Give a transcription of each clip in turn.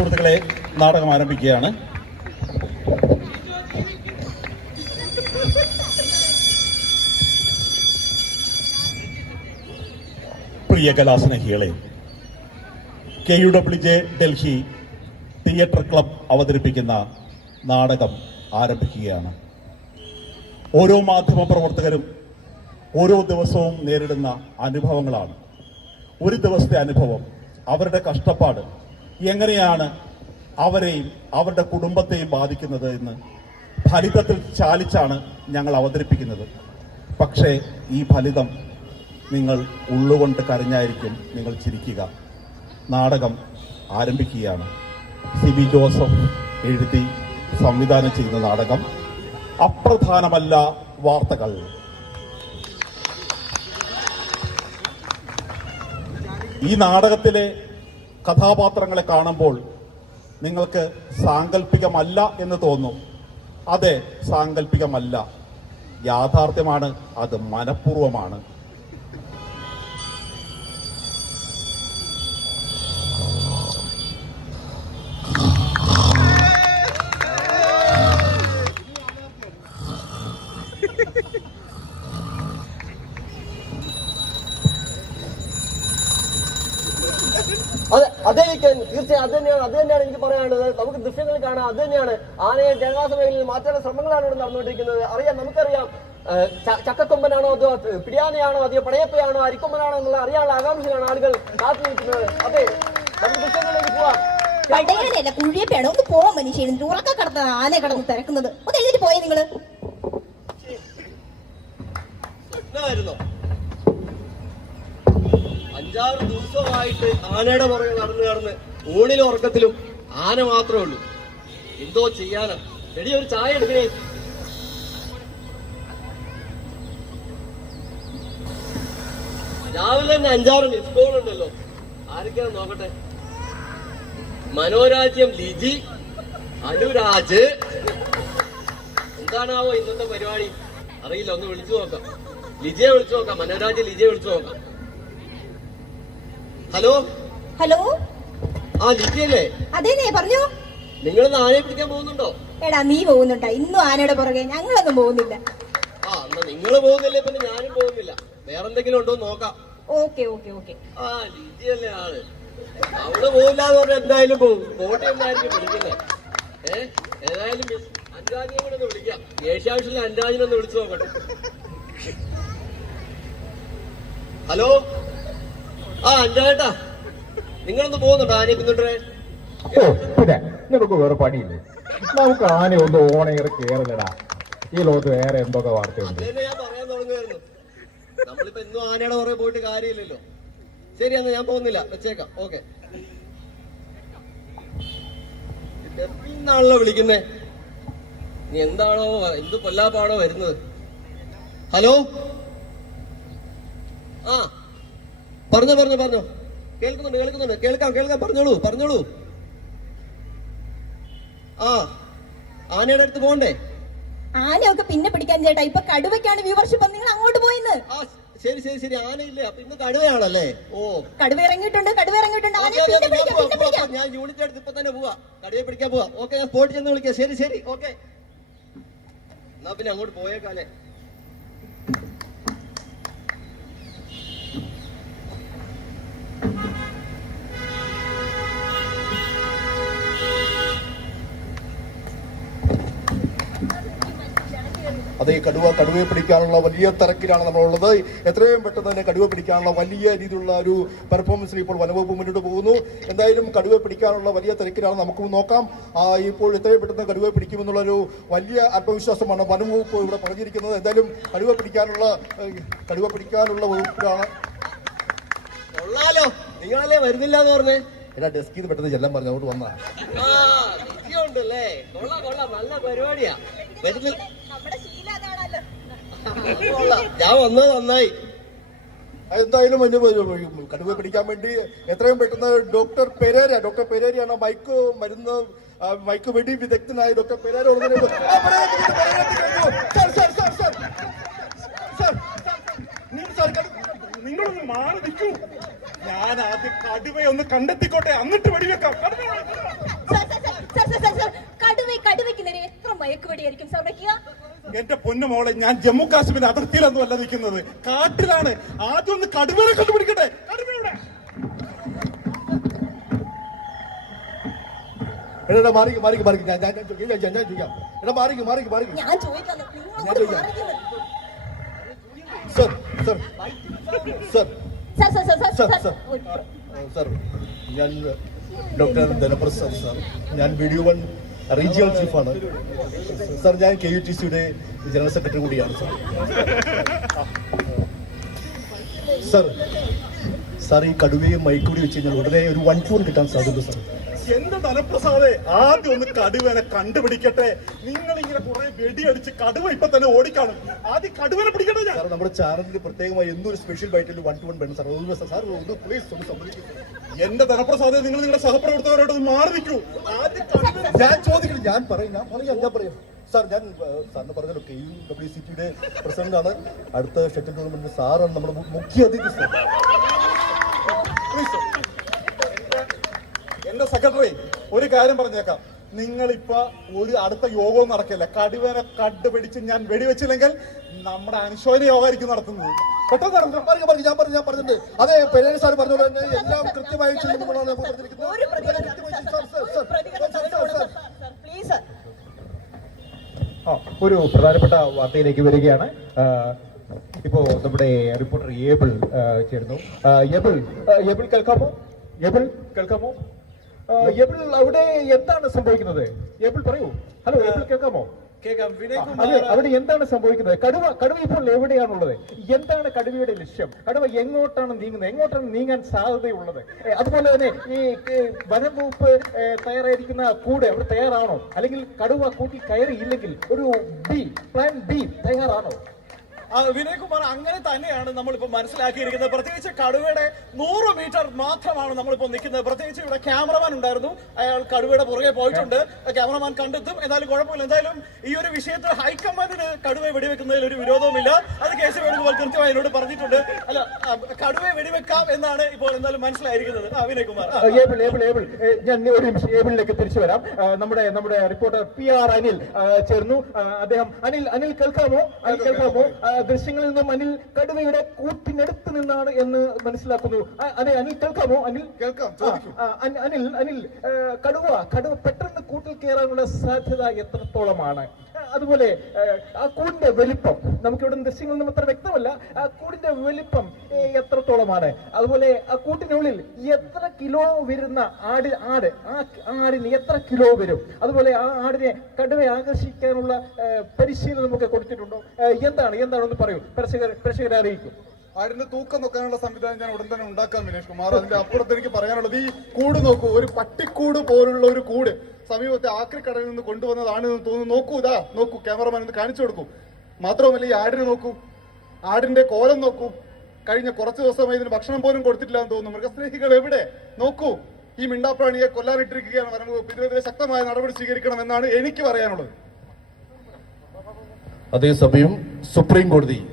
സുഹൃത്തുക്കളെ, നാടകം ആരംഭിക്കുകയാണ്. പ്രിയ കലാസ്നേഹികളെ, KUWJ ഡൽഹി തിയേറ്റർ ക്ലബ് അവതരിപ്പിക്കുന്ന നാടകം ആരംഭിക്കുകയാണ്. ഓരോ മാധ്യമ പ്രവർത്തകരും ഓരോ ദിവസവും നേരിടുന്ന അനുഭവങ്ങളാണ്. ഒരു ദിവസത്തെ അനുഭവം, അവരുടെ കഷ്ടപ്പാട് എങ്ങനെയാണ് അവരെയും അവരുടെ കുടുംബത്തെയും ബാധിക്കുന്നത് എന്ന് ഫലിതത്തിൽ ചാലിച്ചാണ് ഞങ്ങൾ അവതരിപ്പിക്കുന്നത്. പക്ഷേ ഈ ഫലിതം നിങ്ങൾ ഉള്ളുകൊണ്ട് കരഞ്ഞായിരിക്കും നിങ്ങൾ ചിരിക്കുക. നാടകം ആരംഭിക്കുകയാണ്. CB ജോസഫ് എഴുതി സംവിധാനം ചെയ്യുന്ന നാടകം അപ്രധാനമല്ല വാർത്തകൾ. ഈ നാടകത്തിലെ കഥാപാത്രങ്ങളെ കാണുമ്പോൾ നിങ്ങൾക്ക് സാങ്കല്പികമല്ല എന്ന് തോന്നും. അതെ, സാങ്കല്പികമല്ല, യാഥാർത്ഥ്യമാണ്. അത് മനഃപൂർവമാണ്. അതെ, തീർച്ചയായും അത് തന്നെയാണ് എനിക്ക് പറയാനുള്ളത്. നമുക്ക് ദൃശ്യങ്ങൾ കാണാം, അത് തന്നെയാണ് ആനയെ ജനവാസ മേഖലയിൽ മാറ്റാനുള്ള ശ്രമങ്ങളാണ് ഇവിടെ നടന്നുകൊണ്ടിരിക്കുന്നത്. നമുക്കറിയാം, ചക്കക്കൊമ്പനാണോ അതോ പിടിയാനയാണോ അതോ പടയപ്പയാണോ അരിക്കൊമ്പനാണോ എന്നുള്ള അറിയാനുള്ള ആകാംക്ഷയിലാണ് ആളുകൾ കാത്തു നിൽക്കുന്നത്. അതെ, നമുക്ക് ദൃശ്യങ്ങളിലേക്ക് പോവാം. പടയാനല്ല, കുഴിയപ്പയാണോ? ഒന്ന് പോവാൻ മനുഷ്യൻ ഉറക്ക കടന്ന ആന കടന്ന് തിരക്കുന്നത്. ഒന്ന് എഴുതിട്ട് പോയേ നിങ്ങള്. 5-6 ദിവസമായിട്ട് ആനയുടെ പുറകെ നടന്ന് ഊണിലും ഉറക്കത്തിലും ആന മാത്രമേ ഉള്ളൂ. എന്തോ ചെയ്യാനാ? എടി, ഒരു ചായ എടുക്കണേ. രാവിലെ തന്നെ 5-6 മിസ് കോൾ ഉണ്ടല്ലോ. ആരൊക്കെയാന്ന് നോക്കട്ടെ. മനോരാജ്യം ലിജി, അനുരാജ്. എന്താണാവോ ഇന്നത്തെ പരിപാടി? അറിയില്ല, ഒന്ന് വിളിച്ചു നോക്കാം. ലിജയെ വിളിച്ചു നോക്കാം. മനോരാജ്യം ലിജയെ വിളിച്ചു നോക്കാം. ഹലോ ഹലോ, ആ ലിജിയല്ലേ? അതെ, പറഞ്ഞോ. നിങ്ങളിന്ന് ആനയെ പിടിക്കാൻ പോകുന്നുണ്ടോ? എടാ, നീ പോകുന്നുണ്ടോ? ഇന്നും ആനയുടെ പുറകെ ഞങ്ങളൊന്നും പോകുന്നില്ല. ആ, എന്നാ നിങ്ങള് പോകുന്നില്ലേ പിന്നെ ഞാനും പോകുന്നില്ല. വേറെന്തെങ്കിലും ഉണ്ടോ നോക്കാം. Okay okay okay. ആ, ലിജിയല്ലേ ആള്. അവിടെ പോകില്ലാന്ന് പറഞ്ഞാൽ എന്തായാലും പോകും. കോട്ടയം എന്തായിരിക്കും വിളിക്കുന്നത്. ഏതായാലും അനുരാജിനെ കൂടെ ഒന്ന് വിളിക്കാം. ഏഷ്യാവിഷനിലെ അനുരാജിനൊന്ന് വിളിച്ചു നോക്കട്ടെ. ഹലോ, ആ അനുരാജേട്ടാ, നിങ്ങളൊന്ന് പോകുന്നുണ്ടോ ആനയെ പിന്നിട്ടേ? പിന്നെ നിനക്ക് വേറെ പണിയില്ലേ? നമുക്ക് ആന ഒന്ന് ഓണയറ് കേറുന്നടാ. ഈ ലോകത്ത് വേറെ എന്തൊക്കെ വാർത്തയുണ്ട്? ഞാൻ പറയാൻ തുടങ്ങുമായിരുന്നു. നമ്മളിപ്പോ എന്നും ആനയുടെ പുറകെ പോയിട്ട് കാര്യമില്ലല്ലോ. ശരി, എന്നാ ഞാൻ പോകുന്നില്ല, വെച്ചേക്കാം. ഓക്കെ. ഡെസ്കിന്നാണല്ലോ വിളിക്കുന്നേ. നീ എന്താണോ എന്ത് കൊല്ലാപ്പാണോ വരുന്നത്? ഹലോ, ആ പറഞ്ഞോ കേൾക്കുന്നുണ്ട്. കേൾക്കാം. പറഞ്ഞോളൂ. ആ, ആനയുടെ അടുത്ത് പോകണ്ടേ? ആനയൊക്കെ പിന്നെ പിടിക്കാൻ ചേട്ടാ. ഇപ്പൊ കടുവയ്ക്കാണ് വ്യൂവർഷിപ്പ്. നിങ്ങൾ അങ്ങോട്ട് പോയിന്ന്. ആ, ശരി. ആനയില്ലേ? അപ്പൊ ഇന്ന് കടുവയാണല്ലേ? ഓ, കടുവ ഇറങ്ങിയിട്ടുണ്ട്. ഞാൻ യൂണിറ്റ് എടുത്ത് ഇപ്പൊ തന്നെ പോവാ. കടുവയെ പിടിക്കാൻ പോവാ. ഓക്കെ, ഞാൻ സ്പോട്ടിൽ ചെന്ന് വിളിക്കാം. ശരി, ഓക്കെ. എന്നാ പിന്നെ അങ്ങോട്ട് പോയേക്കാലേ. അത് ഈ കടുവയെ പിടിക്കാനുള്ള വലിയ തിരക്കിലാണ് നമ്മളുള്ളത്. എത്രയും പെട്ടെന്ന് തന്നെ കടുവ പിടിക്കാനുള്ള വലിയ രീതിയിലുള്ള ഒരു പെർഫോമൻസിൽ ഇപ്പോൾ വനവകുപ്പ് മുന്നോട്ട് പോകുന്നു. എന്തായാലും കടുവ പിടിക്കാനുള്ള വലിയ തിരക്കിലാണ്. നമുക്ക് നോക്കാം ഇപ്പോൾ എത്രയും പെട്ടെന്ന് കടുവ പിടിക്കുമെന്നുള്ളൊരു വലിയ ആത്മവിശ്വാസമാണ് വനവകുപ്പ് ഇവിടെ പറഞ്ഞിരിക്കുന്നത്. എന്തായാലും കടുവ പിടിക്കാനുള്ള വകുപ്പിലാണ്. നിങ്ങളല്ലേ വരുന്നില്ല എന്ന് പറഞ്ഞേ? എടാ, ഡെസ്കിൽ നിന്ന് പെട്ടെന്ന് ചെല്ലാൻ പറഞ്ഞു, അങ്ങോട്ട് വന്നാ. ഉണ്ടല്ലേ? കൊള്ളാം, നല്ല പരിപാടിയാ. ഞാൻ വന്നത് നന്നായി. എന്തായാലും കടുവ പിടിക്കാൻ വേണ്ടി എത്രയും പെട്ടെന്ന് ഡോക്ടർ പെരേരയാണ് മയക്ക് വെടി വിദഗ്ധനായ ഡോക്ടർ പെരേര നിങ്ങളൊന്നും മാറി നിൽക്കൂ. ഞാൻ ആദ്യം കടുവയെ ഒന്ന് കണ്ടെത്തിക്കോട്ടെ, എന്നിട്ട് വെടിവെക്കാം. കടുവയ്ക്ക് നേരെ എത്ര മയക്കുവെടിയായിരിക്കും സാർ വെക്കുക? എന്റെ പൊന്നുമോളെ, ഞാൻ ജമ്മു കാശ്മീർ അതിർത്തിയിലൊന്നും അല്ല നിൽക്കുന്നത്, കാട്ടിലാണ്. ആദ്യം ഒന്ന് കടുവയെ കണ്ടുപിടിക്കട്ടെ. കടുവയുടെ എടാ മാറിക്ക് മാറിക്ക് മാറിക്ക് ഞാൻ ചോദിക്കാം. എടാ മാറിക്ക് മാറിക്ക് മാറിക്ക് ഞാൻ ചോദിക്കാം. Sir sir sir sir sir ഞാൻ ഡോക്ടർ ധനപ്രസാദ് സാർ. ഞാൻ വീഡിയോ 1 റീജിയണൽ ചീഫാണ് സാർ. ഞാൻ KUTCയുടെ ജനറൽ സെക്രട്ടറി കൂടിയാണ് സാർ. സാർ സാർ ഈ കടുവയും മയക്കുടി വെച്ച് കഴിഞ്ഞാൽ ഉടനെ ഒരു 1-2 കിട്ടാൻ സാധ്യത സാർ. എന്റെ ധനപ്രസാദേ, ആദ്യം ഒന്ന് കടുവനെ കണ്ടുപിടിക്കട്ടെ. നിങ്ങൾ ഇങ്ങനെ കുറെ വെടിയടിച്ച് കടുവ ഇപ്പൊ തന്നെ ഓടിക്കാണും. ആദ്യം കടുവനെ പിടിക്കട്ടെ. ഞാൻ സാർ നമ്മുടെ ചാനലിൽ പ്രത്യേകമായി എന്നൊരു സ്പെഷ്യൽ ബൈറ്റിൽ 1-1 വേണം സാർ. സാർ ഒന്ന് പ്ലീസ് ഒന്ന് സമ്മതിക്കും. എന്റെ ധനപ്രസാദേ, നിങ്ങൾ നിങ്ങളുടെ സഹപ്രവർത്തകരോട് മാറി നിൽക്കൂ. ആദ്യം ഞാൻ ചോദിക്കണം, ഞാൻ പറയാം സാർ. ഞാൻ സാറിന് പറഞ്ഞല്ലോ KUWCTയുടെ പ്രസിഡന്റാണ്. അടുത്ത ഷട്ടിൽ ടൂർണമെന്റിന് സാറാണ് നമ്മുടെ മുഖ്യ അതിഥി സാർ. എന്റെ സെക്രട്ടറി, ഒരു കാര്യം പറഞ്ഞേക്കാം. നിങ്ങളിപ്പോ ഒരു അടുത്ത യോഗവും നടക്കില്ല. കടുവനെ കണ്ടുപിടിച്ച് ഞാൻ വെടിവെച്ചില്ലെങ്കിൽ നമ്മുടെ അനുശോചന യോഗമായിരിക്കും നടത്തുന്നത്. പെട്ടെന്ന് ഞാൻ പറഞ്ഞിട്ടുണ്ട്. അതെ, പെരേര സാർ പറഞ്ഞോളൂ തന്നെ എല്ലാം കൃത്യമായി ചെയ്യുമ്പോഴാണ് ഒരു പ്രധാനപ്പെട്ട വാർത്തയിലേക്ക് വരികയാണ്. ഇപ്പോ നമ്മുടെ റിപ്പോർട്ടർ ഏബിൾ ചേർന്നു. ഏബിൾ കേൾക്കാമോ? ഏബിൾ, അവിടെ എന്താണ് സംഭവിക്കുന്നത്? ഏബിൾ പറയൂ. ഹലോ ഏബിൾ, കേൾക്കാമോ? അതെ, അവിടെ എന്താണ് സംഭവിക്കുന്നത്? കടുവ ഇപ്പോൾ എവിടെയാണുള്ളത്? എന്താണ് കടുവയുടെ ലക്ഷ്യം? കടുവ എങ്ങോട്ടാണ് നീങ്ങുന്നത്? എങ്ങോട്ടാണ് നീങ്ങാൻ സാധ്യതയുള്ളത്? അതുപോലെ തന്നെ ഈ വനം വകുപ്പ് തയ്യാറായിരിക്കുന്ന കൂട് അവിടെ തയ്യാറാണോ? അല്ലെങ്കിൽ കടുവ കൂട്ടി കയറിയില്ലെങ്കിൽ ഒരു പ്ലാൻ ബി തയ്യാറാണോ? വിനയകുമാർ, അങ്ങനെ തന്നെയാണ് നമ്മളിപ്പോൾ മനസ്സിലാക്കിയിരിക്കുന്നത്. പ്രത്യേകിച്ച് കടുവയുടെ 100 മീറ്റർ മാത്രമാണ് നമ്മളിപ്പോൾ നിൽക്കുന്നത്. പ്രത്യേകിച്ച് ഇവിടെ ക്യാമറമാൻ ഉണ്ടായിരുന്നു, അയാൾ കടുവയുടെ പുറകെ പോയിട്ടുണ്ട്. ക്യാമറമാൻ കണ്ടെത്തും. എന്തായാലും കുഴപ്പമില്ല. എന്തായാലും ഈ ഒരു വിഷയത്തിൽ ഹൈക്കമാൻഡിന് കടുവയെ വെടിവെക്കുന്നതിൽ ഒരു വിരോധവുമില്ല. അത് കേസ് വേണുഗോപാൽ കൃത്യമായി എന്നോട് പറഞ്ഞിട്ടുണ്ട്. അല്ല, കടുവയെ വെടിവെക്കാം എന്നാണ് ഇപ്പോൾ എന്തായാലും മനസ്സിലായിരിക്കുന്നത്. വിനയകുമാർ, ഞാൻ ഒരു നിമിഷം ഏബിളിലേക്ക് തിരിച്ചു വരാം. നമ്മുടെ റിപ്പോർട്ടർ PR അനിൽ ചേർന്നു. അദ്ദേഹം അനിൽ കേൾക്കാമോ? ദൃശ്യങ്ങളിൽ നിന്നും അനിൽ കടുവയുടെ കൂട്ടിനടുത്ത് നിന്നാണ് എന്ന് മനസ്സിലാക്കുന്നു. അതെ, അനിൽ കേൾക്കാമോ? അനിൽ കടുവ പെട്ടെന്ന് കൂട്ടിൽ കയറാനുള്ള സാധ്യത എത്രത്തോളമാണ്? അതുപോലെ ആ കൂടിന്റെ വലിപ്പം നമുക്കിവിടെ ദൃശ്യങ്ങളിൽ നിന്നും അത്ര വ്യക്തമല്ല. ആ കൂടിന്റെ വലിപ്പം എത്രത്തോളമാണ്? അതുപോലെ ആ കൂട്ടിനുള്ളിൽ എത്ര കിലോ വരുന്ന ആടിന് എത്ര കിലോ വരും? അതുപോലെ ആ ആടിനെ കടുവയെ ആകർഷിക്കാനുള്ള പരിശീലനം നമുക്ക് കൊടുത്തിട്ടുണ്ടോ? എന്താണ് ഒന്ന് പറയൂ, പ്രേക്ഷകരെ അറിയിക്കും. ആടിന്റെ തൂക്കം നോക്കാനുള്ള സംവിധാനം ഞാൻ ഉടൻ തന്നെ ഉണ്ടാക്കാം വിനേഷ് കുമാർ. അതിന്റെ അപ്പുറത്ത് എനിക്ക് പറയാനുള്ളത്, ഈ കൂട് നോക്കൂ. ഒരു പട്ടിക്കൂട് പോലുള്ള ഒരു കൂട് സമീപത്തെ ആക്രിക്കടയിൽ നിന്ന് കൊണ്ടുവന്നതാണെന്ന് തോന്നുന്നു. നോക്കൂ, ക്യാമറമാൻ ഒന്ന് കാണിച്ചു കൊടുക്കൂ. മാത്രവുമല്ല, ഈ ആടിനെ നോക്കൂ, ആടിന്റെ കോലം നോക്കൂ. കഴിഞ്ഞ കുറച്ച് ദിവസമായി ഇതിന് ഭക്ഷണം പോലും കൊടുത്തിട്ടില്ല എന്ന് തോന്നുന്നു. മൃഗസ്നേഹികൾ എവിടെ? നോക്കൂ, ഈ മിണ്ടാപ്രാണിയെ കൊല്ലാനിട്ടിരിക്കുകയാണ് വനം വകുപ്പ്. ഇതിനെതിരെ ശക്തമായ നടപടി സ്വീകരിക്കണമെന്നാണ് എനിക്ക് പറയാനുള്ളത്. അതേസമയം സുപ്രീം കോടതിയിൽ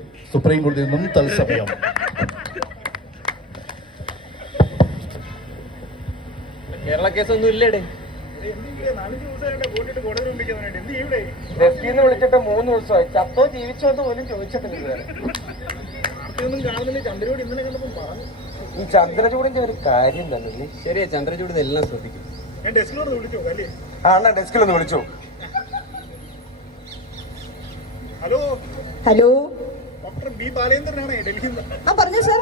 നിന്നും തത്സമയം കേരള കേസൊന്നും ഇല്ലേടേ. ഡെസ്കിന്ന് വിളിച്ചിട്ട് 3 ദിവസമായി. ചത്തോ ജീവിച്ചോന്ന് പോലും ചോദിച്ചിട്ടില്ല. ഈ ചന്ദ്രചൂടിന്റെ ഒരു കാര്യം തന്നെ ശരിയാ. ചന്ദ്രചൂടിന് എല്ലാം ശ്രദ്ധിക്കും. അണ്ണാ ഡെസ്കിലൊന്ന് വിളിച്ചോ. ഹലോ, ഡോക്ടർ ബി ബാലേന്ദ്രനാണേ, ഡൽഹിയിൽ നിന്ന്. പറഞ്ഞു സാർ.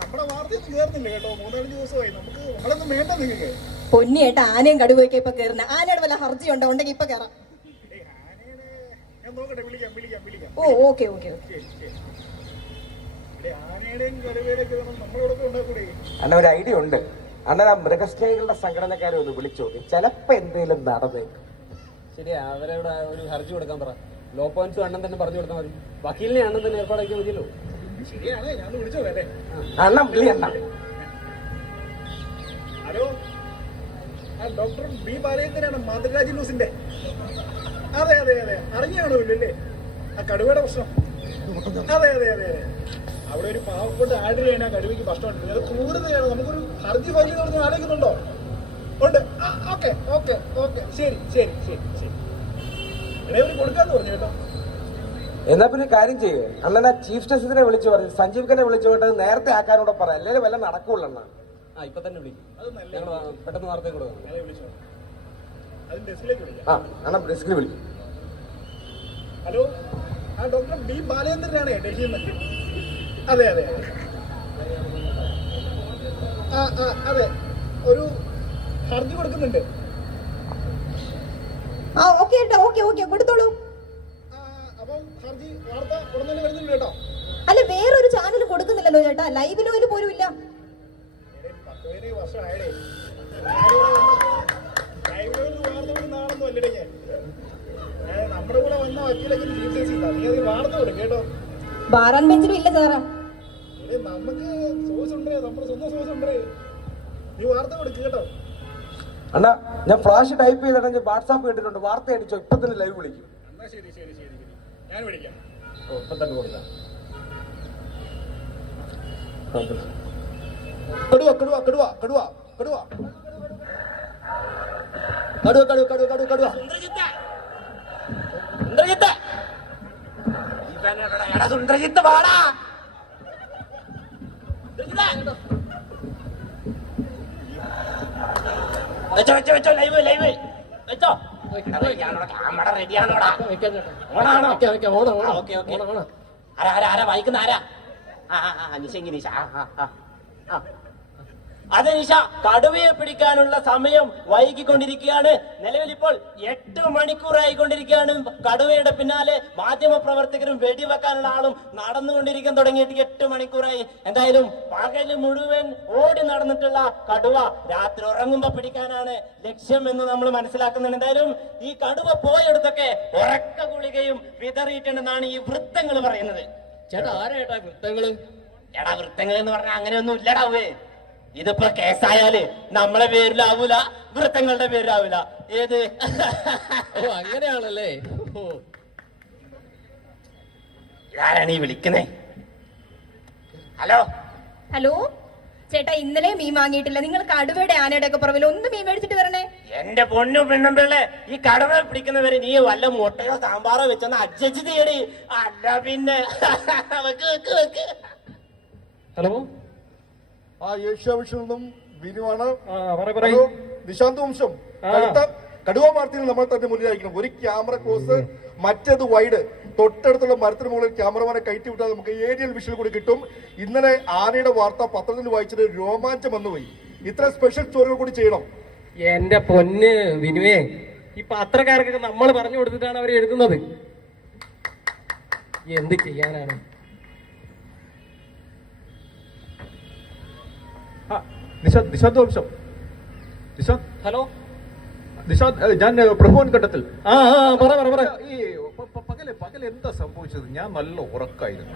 നമ്മുടെ വാർത്തയൊന്നും കേറുന്നില്ല കേട്ടോ. 3-4 ദിവസമായി. നമ്മളൊന്നും വേണ്ട നിങ്ങൾക്ക്. പൊന്നിയേട്ടാ, ആനയും കടുവയൊക്കെ ഇപ്പൊ കയറുന്ന. ആനയുടെ വല്ല ഹർജി ഉണ്ടോ? ഉണ്ടെങ്കിൽ ഇപ്പൊ കയറാം. ഞാൻ നോക്കട്ടെ, വിളിക്കാം. ഓ, ഓക്കെ. ആനയുടെയും കടുവയുടെയൊക്കെ നമ്മളോടൊക്കെ ഉണ്ടാക്കൂടെ? അണ്ണ ഒരു ഐഡിയ ഉണ്ട്. അണ്ണൻ ആ മൃഗസ്നേഹികളുടെ സംഘടനക്കാരെ ഒന്ന് വിളിച്ചു നോക്കി. ചിലപ്പോ എന്തെങ്കിലും നടന്നേക്കും. ശരിയാ, അവരോട് ഒരു ഹർജി കൊടുക്കാൻ പറ. ലോ പോയിന്റ്സ് അണ്ണൻ തന്നെ പറഞ്ഞു കൊടുത്താൽ മതി. വക്കീലിനെ അണ്ണൻ തന്നെ ഏർപ്പാടാക്കിയാൽ മതിയല്ലോ. ശരിയാണ്, ഞാൻ വിളിച്ചോളേ. അണ്ണൻ വിളി അണ്ണ. ഹലോ, ഡോക്ടർ ബി ബാലേന്ദ്രനാണ്, മാതൃരാജ് ന്യൂസിന്റെ. അതെ അറിഞ്ഞാണോ ഇല്ലല്ലേ ആ കടുവയുടെ പ്രശ്നം? അതെ അവിടെ ഒരു പാവപ്പെട്ട ആഡ് ചെയ്യണ കടുവയ്ക്ക് ഭക്ഷണം അത് ക്രൂരതയാണ്. നമുക്കൊരു ഹർജി ഫയൽ ചെയ്ത് കൊടുത്ത് ആലോചിക്കുന്നുണ്ടോ? ഉണ്ട്. ഓക്കെ ഓക്കെ ഓക്കെ ശരി ശരി ശരി ശരി ഇടയിൽ കൊടുക്കാന്ന് പറഞ്ഞു കേട്ടോ. എന്നാ പിന്നെ കാര്യം ചെയ്യേ അണ്ണൻ ആ ചീഫ് ജസ്റ്റിസിനെ വിളിച്ചു പറഞ്ഞു, സഞ്ജീവ് ഖന്നെ വിളിച്ചു കൊണ്ട് നേരത്തെ ആക്കാനോടെ പറയാം, അല്ലെങ്കിൽ വല്ല നടക്കുള്ളൂ അണ്ണ. ഇപ്പൊ തന്നെ വിളിക്കും, അത് നല്ല ഞങ്ങൾ പെട്ടെന്ന് വാർത്ത കൊടുക്കണം. വിളിച്ചോ, അത് ഡെസ്കിലേക്ക് വിളിക്കാം. അണ്ണ ഡെസ്കിൽ വിളിക്കും. ഹലോ, ആ ഡോക്ടർ ബി ബാലേന്ദ്രനാണ് ഡൽഹിയിൽ നിന്ന്. അതെ അതെ അതെ, ഒരു ഹർജി കൊടുക്കുന്നുണ്ട്. ഓക്കെ ഏട്ടാ, ഓക്കെ ഓക്കെ കൊടുത്തോളൂ. അപ്പം ഹർജി വാർത്ത ഉടൻ തന്നെ വരുന്നുണ്ട് കേട്ടോ. അല്ല വേറൊരു ചാനൽ കൊടുക്കുന്നില്ലല്ലോ ചേട്ടാ, ലൈവിലോ പോലും ഇല്ല. 10 വർഷമായേ വാർത്ത കൊടുക്കുന്നതാണെന്നും അല്ലേ ഞാൻ. നമ്മുടെ കൂടെ വന്ന വക്കീലൊക്കെ ഡീറ്റെയിൽസ് ഇല്ല, നീ അത് വാർത്ത കൊടുക്കും കേട്ടോ. ബാറാൻ ബെഞ്ചിലും ഇല്ല സാറാ. നമുക്ക് സോഴ്സ് ഉണ്ടേ, നമ്മുടെ സ്വന്തം സോഴ്സ് ഉണ്ടേ, നീ വാർത്ത കൊടുക്കും കേട്ടോ. അണ്ണാ ഞാൻ ഫ്ലാഷ് ടൈപ്പ് ചെയ്തിട്ട് വാട്സാപ്പ് കേട്ടിട്ടുണ്ട്, വാർത്ത അടിച്ചോ, ഇപ്പൊ തന്നെ ലൈവ് വിളിക്കും. എന്നാ ശരി ശരി ശരി ശരി, ഞാൻ വിളിക്കാം. ഇപ്പൊ തന്നെ കൊടുക്കാം. കടുവ കടുവ കടുവ കടുവ കടുവ കടുവ കടുവ കടുവ കടുവ കടുവ സുന്ദരജിത്ത് വാടാ. വെച്ചോ വെച്ചോ വെച്ചോ, ലൈവ് ലൈവ് വെച്ചോ. ക്യാമറ റെഡിയാണോടാ? ഓണാണോ? Okay okay. ആരാ ആരാ ആരാ വായിക്കുന്ന ആരാ? നിശെങ്കി നിശ. അതെ നിശ, കടുവയെ പിടിക്കാനുള്ള സമയം വൈകിക്കൊണ്ടിരിക്കുകയാണ്. നിലവിൽ ഇപ്പോൾ 8 മണിക്കൂറായിക്കൊണ്ടിരിക്കുകയാണ്. കടുവയുടെ പിന്നാലെ മാധ്യമ പ്രവർത്തകരും വെടിവെക്കാനുള്ള ആളും നടന്നുകൊണ്ടിരിക്കാൻ തുടങ്ങിയിട്ട് 8 മണിക്കൂറായി. എന്തായാലും പകല് മുഴുവൻ ഓടി നടന്നിട്ടുള്ള കടുവ രാത്രി ഉറങ്ങുമ്പോ പിടിക്കാനാണ് ലക്ഷ്യം എന്ന് നമ്മൾ മനസ്സിലാക്കുന്നുണ്ട്. എന്തായാലും ഈ കടുവ പോയെടുത്തൊക്കെ ഉറക്ക ഗുളികയും വിതറിയിട്ടുണ്ടെന്നാണ് ഈ വൃത്തങ്ങൾ പറയുന്നത്. ചേട്ടാ ആരാ ചേട്ടാ വൃത്തങ്ങള്? എടാ വൃത്തങ്ങൾ എന്ന് പറഞ്ഞാൽ അങ്ങനെയൊന്നും ഇല്ലടാവേ. ഇതിപ്പോ കേസായാല് നമ്മളെ പേരിലാവൂല, വൃത്തങ്ങളുടെ പേരിലാവൂല. ഏത്? ഓ അങ്ങനെയാണല്ലേ. ആരാണ് ഈ വിളിക്കുന്നേ? ഹലോ ഹലോ ചേട്ടാ, ഇന്നലെ മീൻ വാങ്ങിയിട്ടില്ല. നിങ്ങൾ കടുവയുടെ ആനയുടെ ഒക്കെ പുറകിൽ ഒന്ന് മീൻ മേടിച്ചിട്ട് വരണേ. എന്റെ പൊന്നു പെണ്ണുമ്പിള്ളേ, ഈ കടുവ പിടിക്കുന്നവര് നീ വല്ല മുട്ടയോ സാമ്പാറോ വെച്ചെന്ന് അഡ്ജസ്റ്റ് ചെയ്യടി. അല്ല പിന്നെ വെക്ക് വെക്ക് വെക്ക്. ഹലോ, ആ ഏഷ്യാവിഷനിൽ നിന്നും ബിനുവാണ്. പറയൂ. നിശാന്ത് വംശം, അടുത്ത കടുവ വാർത്തയിൽ നമ്മൾ തന്നെ മുന്നിലായിരിക്കണം. ഒരു ക്യാമറ ക്ലോസ്, മറ്റേത് വൈഡ്. തൊട്ടടുത്തുള്ള മരത്തിന് മുകളിൽ ക്യാമറമാനെ കയറ്റി വിട്ടാൽ നമുക്ക് ഏരിയൽ വിഷൽ കൂടി കിട്ടും. ഇന്നലെ ആനയുടെ വാർത്ത പത്രത്തിൽ വായിച്ചത് രോമാഞ്ചം വന്നുപോയി. ഇത്ര സ്പെഷ്യൽ സ്റ്റോറികൾ കൂടി ചെയ്യണം. എന്റെ പൊന്ന് വിനുവേ, ഈ പത്രക്കാർക്കൊക്കെ നമ്മൾ പറഞ്ഞു കൊടുത്തിട്ടാണ് അവർ എഴുതുന്നത്. എന്ത് ചെയ്യാനാണ്? നിശാന്ത് വംശം. ഹലോ നിശാന്ത്, ഞാൻ പ്രഭുവൻ ഘട്ടത്തിൽ. പറ. ഈ പകല് എന്താ സംഭവിച്ചത്? ഞാൻ നല്ല ഉറക്കായിരുന്നു.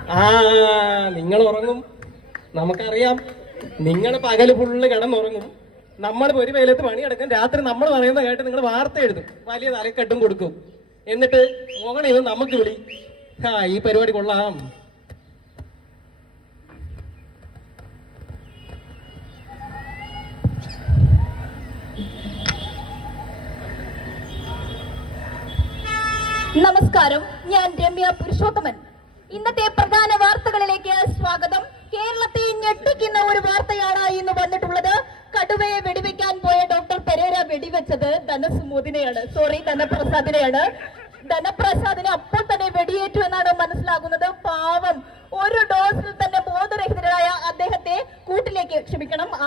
നിങ്ങൾ ഉറങ്ങും, നമുക്കറിയാം. നിങ്ങൾ പകല് ഫുള്ള് കിടന്നുറങ്ങും. നമ്മൾ ഒരു വെയിലത്ത് പണിയെടുക്കും. രാത്രി നമ്മൾ പറയുന്ന കേട്ട് നിങ്ങൾ വാർത്ത എഴുതും, വലിയ തലക്കെട്ടും കൊടുക്കും. എന്നിട്ട് മുകളിൽ നിന്ന് നമുക്ക് വിളി. ഈ പരിപാടി കൊള്ളാം. നമസ്കാരം, ഞാൻ രമ്യ പുരുഷോത്തമൻ. ഇന്നത്തെ പ്രധാന വാർത്തകളിലേക്ക് സ്വാഗതം. കേരളത്തെ ഞെട്ടിക്കുന്ന ഒരു വാർത്തയാണ് ഇന്ന് വന്നിട്ടുള്ളത്. കടുവയെ വെടിവെക്കാൻ പോയ ഡോക്ടർ പെരേര വെടിവെച്ചത് ധനപ്രസാദിനെയാണ്. ധനപ്രസാദിന് അപ്പോൾ തന്നെ വെടിയേറ്റു എന്നാണ് മനസ്സിലാകുന്നത്. പാവം, ഒരു ഡോസിൽ തന്നെ ബോധരഹിതരായ അദ്ദേഹത്തെ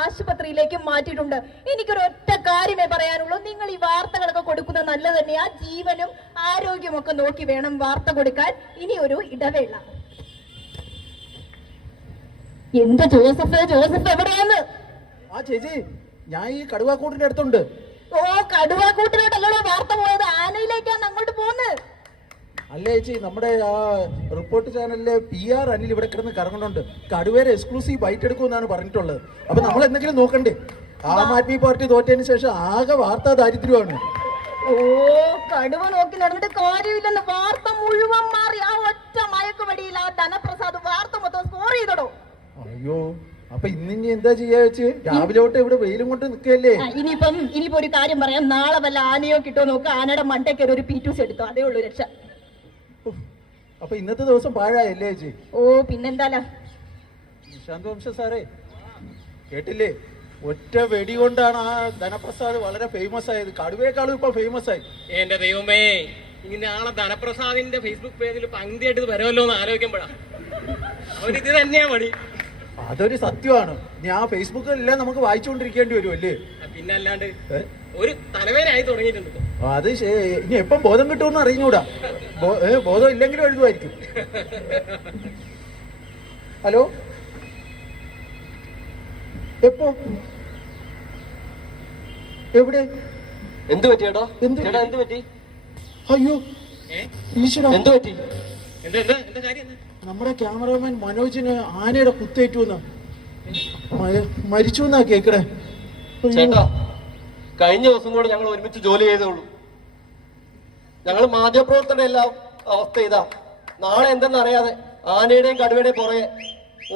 ആശുപത്രിയിലേക്ക് മാറ്റിയിട്ടുണ്ട്. എനിക്കൊരു ഒറ്റ കാര്യമേ പറയാനുള്ളൂ, നിങ്ങൾ ഈ വാർത്തകളൊക്കെ കൊടുക്കുന്നത് നല്ലത് തന്നെയാ. ജീവനും ആരോഗ്യവും ഒക്കെ നോക്കി വേണം വാർത്ത കൊടുക്കാൻ. ഇനി ഒരു ഇടവേള. എന്റെ ജോസഫ് എവിടെയാണ്? ആ ചേച്ചി, ഞാൻ ഈ കടുവാക്കൂട്ടിന്റെ അടുത്തുണ്ട്. ഓ, കടുവാക്കൂട്ടിലോട്ടല്ലോ വാർത്ത പോയത്, ആനയിലേക്കാണ് അങ്ങോട്ട് പോകുന്നത്. അല്ല ചേച്ചി, നമ്മുടെ ആ റിപ്പോർട്ട് ചാനലിലെ PR അനിൽ ഇവിടെ കിടന്ന് കറങ്ങുന്നുണ്ട്. കടുവേരെ എക്സ്ക്ലൂസീവ് ബൈറ്റ് എടുക്കുമെന്നാണ് പറഞ്ഞിട്ടുള്ളത്. അപ്പൊ നമ്മൾ എന്തെങ്കിലും നോക്കണ്ടേ? ആം ആദ്മി പാർട്ടി തോറ്റതിന് ശേഷം ആകെ വാർത്താ ദാരിദ്ര്യമാണ്. ഓ, കടുവ നോക്കി നടന്നിട്ട് കാര്യമില്ലെന്ന് വാർത്ത മുഴുവൻ മാറി. ആ ഒറ്റ മയക്കുവടിയിൽ ആ ധനപ്രസാദ് വാർത്ത മൊത്തം സ്കോർ കവർ ചെയ്തോടോ. അയ്യോ, അപ്പൊ ഇന്നിനി എന്താ ചെയ്യാ വെച്ച്? രാവിലെ തൊട്ട് ഇവിടെ വെയിലും കൊണ്ട് നിൽക്കല്ലേ? ഇനിയിപ്പോ ഒരു കാര്യം പറയാം, നാളെ വല്ല ആനയോ കിട്ടോ നോക്ക്, ആനയുടെ മണ്ടയ്ക്ക് ഒരു P2 എടുത്തോ, അതേ ഉള്ളൂ രക്ഷ. അപ്പൊ ഇന്നത്തെ ദിവസം പാഴായല്ലേ ചേച്ചി? ഓ പിന്നെന്താ. നിശാന്ത് വംശ സാറേ കേട്ടില്ലേ? ഒറ്റ വെടി കൊണ്ടാണ് ആ ധനപ്രസാദ് വളരെ ഫേമസ് ആയത്. കടുവയെക്കാളും ഇപ്പൊ ഫേമസ് ആയി. എന്റെ ദൈവമേ, ഇങ്ങനെ ആളെ ധനപ്രസാദിന്റെ ഫേസ്ബുക്ക് പേജിൽ പങ്കുയായിട്ട് വരുമല്ലോ എന്ന് ആലോചിക്കുമ്പോഴാണ് അവരിത് തന്നെയാ പണി. അതൊരു സത്യമാണ്. ഞാൻ ഫേസ്ബുക്കിലെല്ലാം നമുക്ക് വായിച്ചുകൊണ്ടിരിക്കേണ്ടി വരുമല്ലേ? പിന്നെ അല്ലാണ്ട് ഒരു തലവേനായി തുടങ്ങിയിട്ടുണ്ട്. അത് ഇനി എപ്പം ബോധം കിട്ടുമെന്ന് അറിഞ്ഞൂടാ. ബോധം ഇല്ലെങ്കിലും എഴുതുമായിരിക്കും. ഹലോ, എപ്പോ എവിടെ? എന്ത് പറ്റി ചേട്ടാ? എന്ത് പറ്റി? അയ്യോ ഈശ്വര, എന്ത് പറ്റി? എന്താ കാര്യം? നമ്മുടെ ക്യാമറമാൻ മനോജിന് ആനയുടെ കുത്തേറ്റു എന്നാ, മരിച്ചു എന്നാ കേക്കണേ. ചേട്ടാ, കഴിഞ്ഞ ദിവസം കൂടെ ഞങ്ങൾ ഒരുമിച്ച് ജോലി ചെയ്തോളൂ. ഞങ്ങൾ മാധ്യമപ്രവർത്തന എല്ലാം അവസ്ഥ ഇതാ. നാളെ എന്തെന്നറിയാതെ ആനയുടെയും കടുവയുടെയും പുറകെ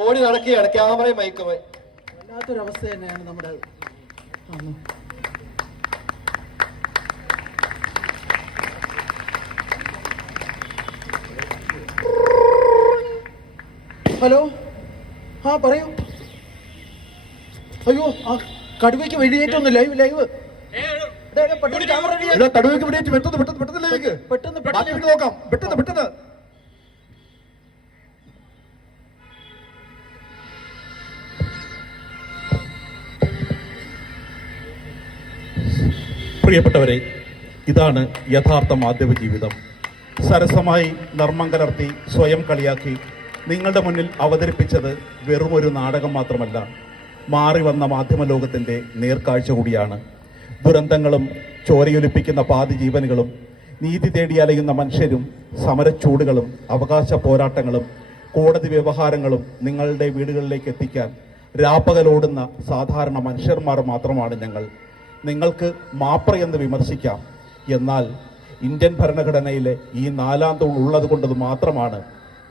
ഓടി നടക്കുകയാണ് ക്യാമറയും മയക്കുമായി. വല്ലാത്തൊരവസ്ഥ തന്നെയാണ് നമ്മുടെ. ഹലോ, ആ പറയൂ. അയ്യോ, ആ കടുവയ്ക്ക് വെടിയേറ്റൊന്ന്. ലൈവ് കടുവയ്ക്ക് വെടിയേറ്റ്. പെട്ടെന്ന് നോക്കാം. പെട്ടെന്ന് പ്രിയപ്പെട്ടവരെ, ഇതാണ് യഥാർത്ഥ മാധ്യമ ജീവിതം. സരസമായി നർമ്മം കലർത്തി സ്വയം കളിയാക്കി നിങ്ങളുടെ മുന്നിൽ അവതരിപ്പിച്ചത് വെറും ഒരു നാടകം മാത്രമല്ല, മാറി വന്ന മാധ്യമ ലോകത്തിൻ്റെ നേർക്കാഴ്ച കൂടിയാണ്. ദുരന്തങ്ങളും ചോരയൊലിപ്പിക്കുന്ന പാതി ജീവനുകളും നീതി തേടി അലയുന്ന മനുഷ്യരും സമരച്ചൂടുകളും അവകാശ പോരാട്ടങ്ങളും കോടതി വ്യവഹാരങ്ങളും നിങ്ങളുടെ വീടുകളിലേക്ക് എത്തിക്കാൻ രാപ്പകലോടുന്ന സാധാരണ മനുഷ്യന്മാർ മാത്രമാണ് ഞങ്ങൾ. നിങ്ങൾക്ക് മാപ്രയെന്ന് വിമർശിക്കാം, എന്നാൽ ഇന്ത്യൻ ഭരണഘടനയിലെ ഈ 4-ാം തൂൺ ഉള്ളത് കൊണ്ട് മാത്രമാണ്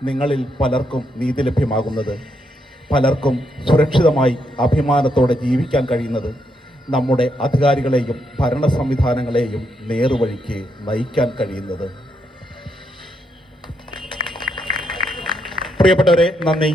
നിങ്ങളിൽ പലർക്കും നീതി ലഭ്യമാകുന്നത്, പലർക്കും സുരക്ഷിതമായി അഭിമാനത്തോടെ ജീവിക്കാൻ കഴിയുന്നത്, നമ്മുടെ അധികാരികളെയും ഭരണ സംവിധാനങ്ങളെയും നേർവഴിക്ക് നയിക്കാൻ കഴിയുന്നത്. പ്രിയപ്പെട്ടവരെ, നന്ദി.